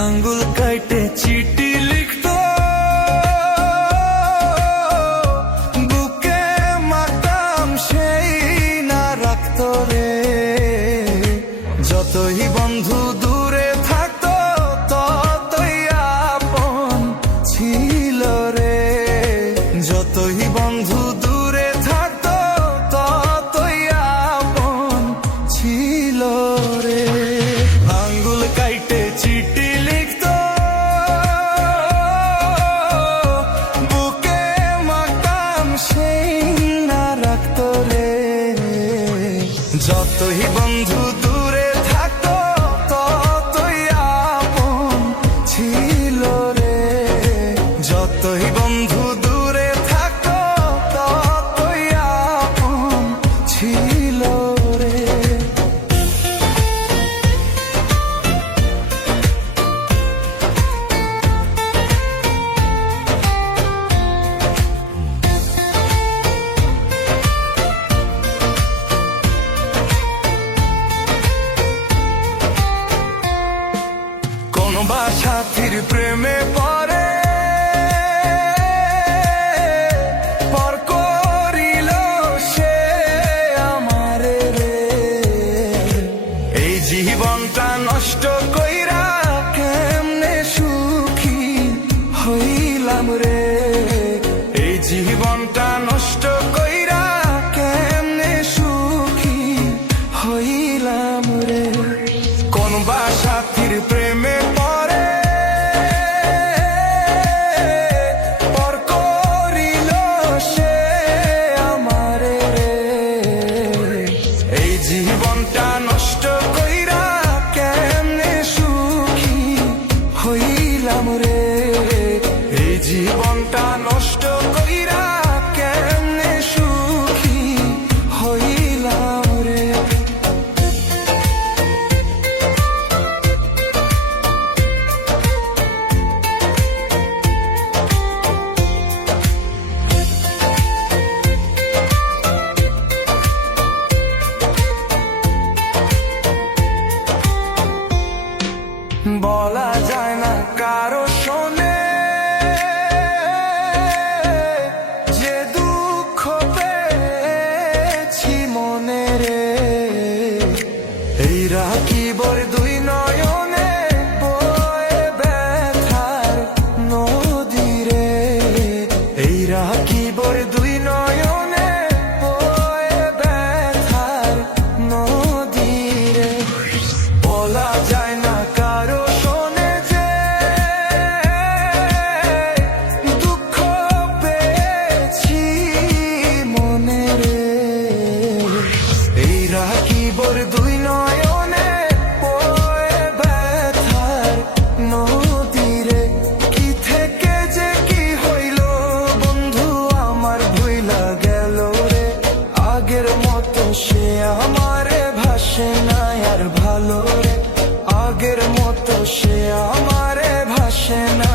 আঙ্গুল কাইটে চিঠি লিখতো, বুকে মাতাম সেই না রাখতো রে। যতই বন্ধু দূরে থাকতো ততই আপন ছিল রে। যতই বন্ধু দূরে থাকতো ততই আপন ছিল রে। আঙ্গুল কাইটে চিঠি লিখতো, বুকে মাতাম সেই না রাখতো রে। যতই বন্ধু দূরে থাকতো ততই আপন ছিল রে। যতই বন্ধু দূরে থাকতো ততই আপন ছিল রে। বা সাথীর প্রেমে পড়ে পর করিল সে আমারে রে। এই জীবনটা নষ্ট কইরা কেমনে সুখী হইলাম রে। এই জীবনটা নষ্ট কইরা কেমনে সুখী হইলাম রে। কোন বা সাথীর প্রেমে জীবনটা নষ্ট কইরা কেমনে সুখী হইলাম রে। এই জীবনটা নষ্ট কইরা কেমনে সুখী হইলাম রে। বলা যায় না কারো শোনে যে দুঃখ পেয়েছি মনে রে। এই রাখিবর দুই নয়নে বয়ে ব্যথার নদী রে। এই রাখিবর দুই নয়নে বয়ে ব্যথার নদী রে। বলা যায় না কারো শোনে যে দুঃখ পেয়েছি মনে রে। এই রাখিবর দুই নয়নে বয়ে ব্যথার নদী রে। কি থেকে যে কি হইল বন্ধু আমার ভুইলা গেল রে। আগের মতো সে আমারে ভাসে না আর ভালো রে। আগের মতো সে আমারে ভাসে না